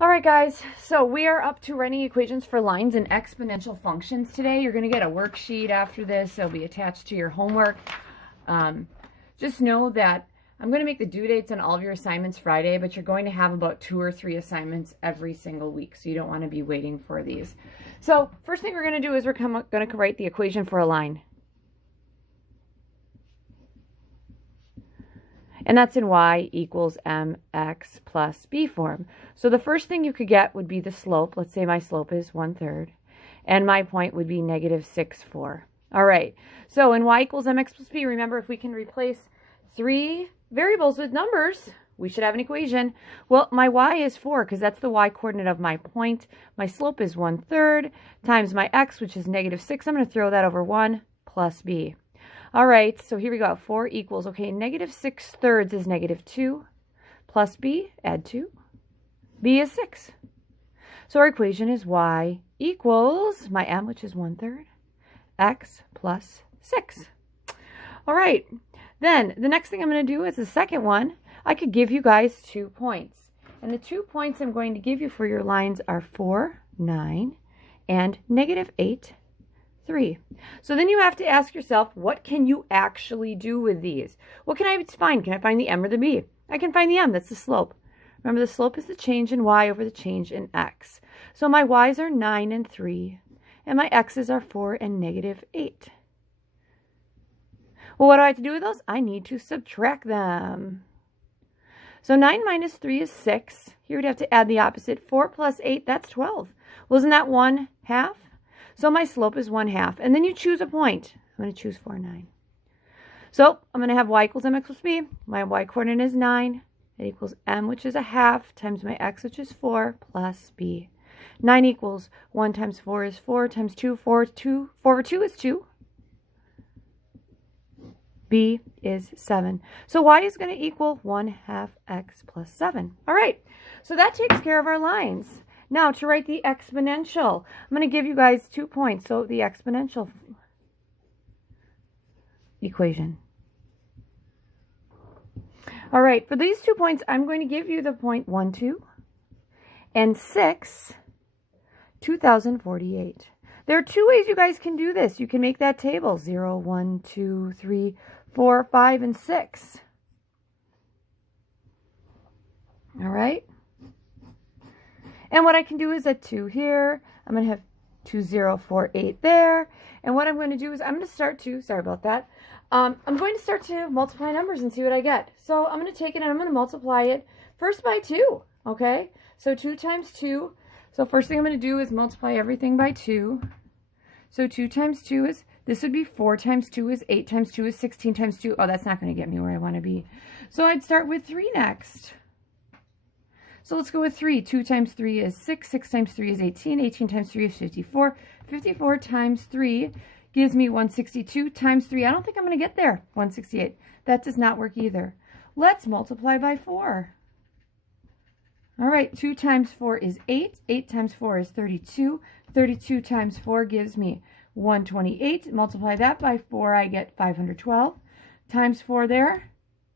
All right, guys, so we are up to writing equations for lines and exponential functions today. You're going to get a worksheet after this. It'll be attached to your homework. Just know that I'm going to make the due dates on all of your assignments Friday, but you're going to have about 2 or 3 assignments every single week, so you don't want to be waiting for these. So first thing we're going to do is we're going to write the equation for a line. And that's in y equals mx plus b form. So the first thing you could get would be the slope. Let's say my slope is 1/3. And my point would be -6,4. All right. So in y equals mx plus b, remember, if we can replace 3 variables with numbers, we should have an equation. Well, my y is 4 because that's the y coordinate of my point. My slope is 1/3 times my x, which is -6. I'm going to throw that over 1 plus b. All right, so here we go. 4 equals, okay, -6/3 is -2 plus b, add 2. B is 6. So our equation is y equals my m, which is 1/3, x plus 6. All right, then the next thing I'm going to do is the second one. I could give you guys 2 points. And the 2 points I'm going to give you for your lines are 4, 9, and -8, 3. So then you have to ask yourself, what can you actually do with these? What can I find? Can I find the m or the b? I can find the m. That's the slope. Remember, the slope is the change in y over the change in x. So my y's are 9 and 3, and my x's are 4 and -8. Well, what do I have to do with those? I need to subtract them. So 9 minus 3 is 6. Here we'd have to add the opposite. 4 plus 8, that's 12. Well, isn't that 1/2? So my slope is 1/2. And then you choose a point. I'm going to choose 4, 9. So I'm going to have y equals mx plus b. My y coordinate is 9. It equals m, which is 1/2, times my x, which is 4, plus b. 9 equals 1 times 4 is 4, times 2, 4 over 2 is 2. B is 7. So y is going to equal 1/2 x plus 7. All right, so that takes care of our lines. Now, to write the exponential, I'm going to give you guys 2 points. So the exponential equation. All right, for these 2 points, I'm going to give you the point 1, 2, and 6, 2048. There are 2 ways you guys can do this. You can make that table 0, 1, 2, 3, 4, 5, and 6. All right. And what I can do is a 2 here. I'm going to have 2, 0, 4, 8 there. And what I'm going to do is I'm going to start to, sorry about that, I'm going to start to multiply numbers and see what I get. So I'm going to take it and I'm going to multiply it first by 2, okay? So 2 times 2. So first thing I'm going to do is multiply everything by 2. So 2 times 2 is, this would be 4 times 2 is 8 times 2 is 16 times 2. Oh, that's not going to get me where I want to be. So I'd start with 3 next. So let's go with 3. 2 times 3 is 6. 6 times 3 is 18. 18 times 3 is 54. 54 times 3 gives me 162 times 3. I don't think I'm going to get there. 168. That does not work either. Let's multiply by 4. All right, 2 times 4 is 8. 8 times 4 is 32. 32 times 4 gives me 128. Multiply that by 4, I get 512. Times 4 there.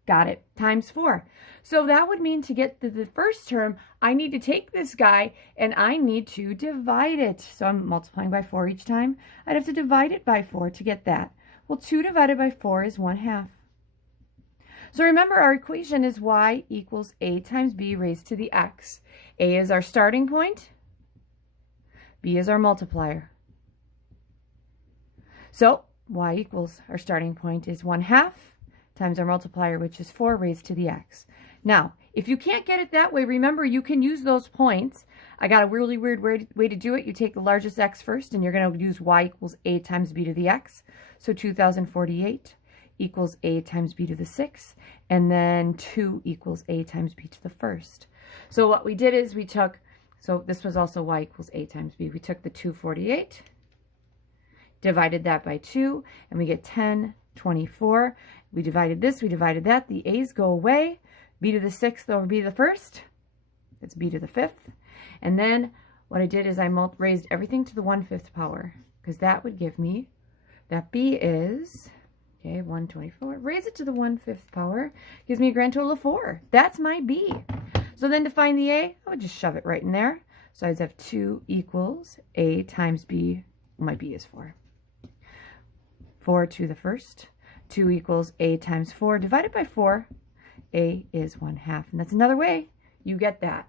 Got it. Times 4. So that would mean to get the first term, I need to take this guy and I need to divide it. So I'm multiplying by 4 each time. I'd have to divide it by 4 to get that. Well, 2 divided by 4 is 1/2. So remember, our equation is y equals a times b raised to the x. A is our starting point. B is our multiplier. So y equals, our starting point is 1/2 times our multiplier, which is 4 raised to the x. Now, if you can't get it that way, remember, you can use those points. I got a really weird way to do it. You take the largest x first, and you're going to use y equals a times b to the x. So 2048 equals a times b to the 6, and then 2 equals a times b to the 1st. So what we did is we took, so this was also y equals a times b. We took the 248, divided that by 2, and we get 1024. We divided this, we divided that. The a's go away. B to the 6th over b to the 1st. It's b to the 5th. And then what I did is I raised everything to the 1/5 power, because that would give me, that b is, okay, 124. Raise it to the 1/5 power. Gives me a grand total of 4. That's my b. So then to find the a, I would just shove it right in there. So I'd have 2 equals a times b. Well, my b is 4. 4 to the first. 2 equals a times 4 divided by 4. A is 1/2. And that's another way you get that.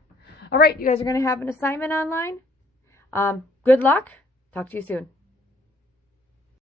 All right, you guys are going to have an assignment online. Good luck. Talk to you soon.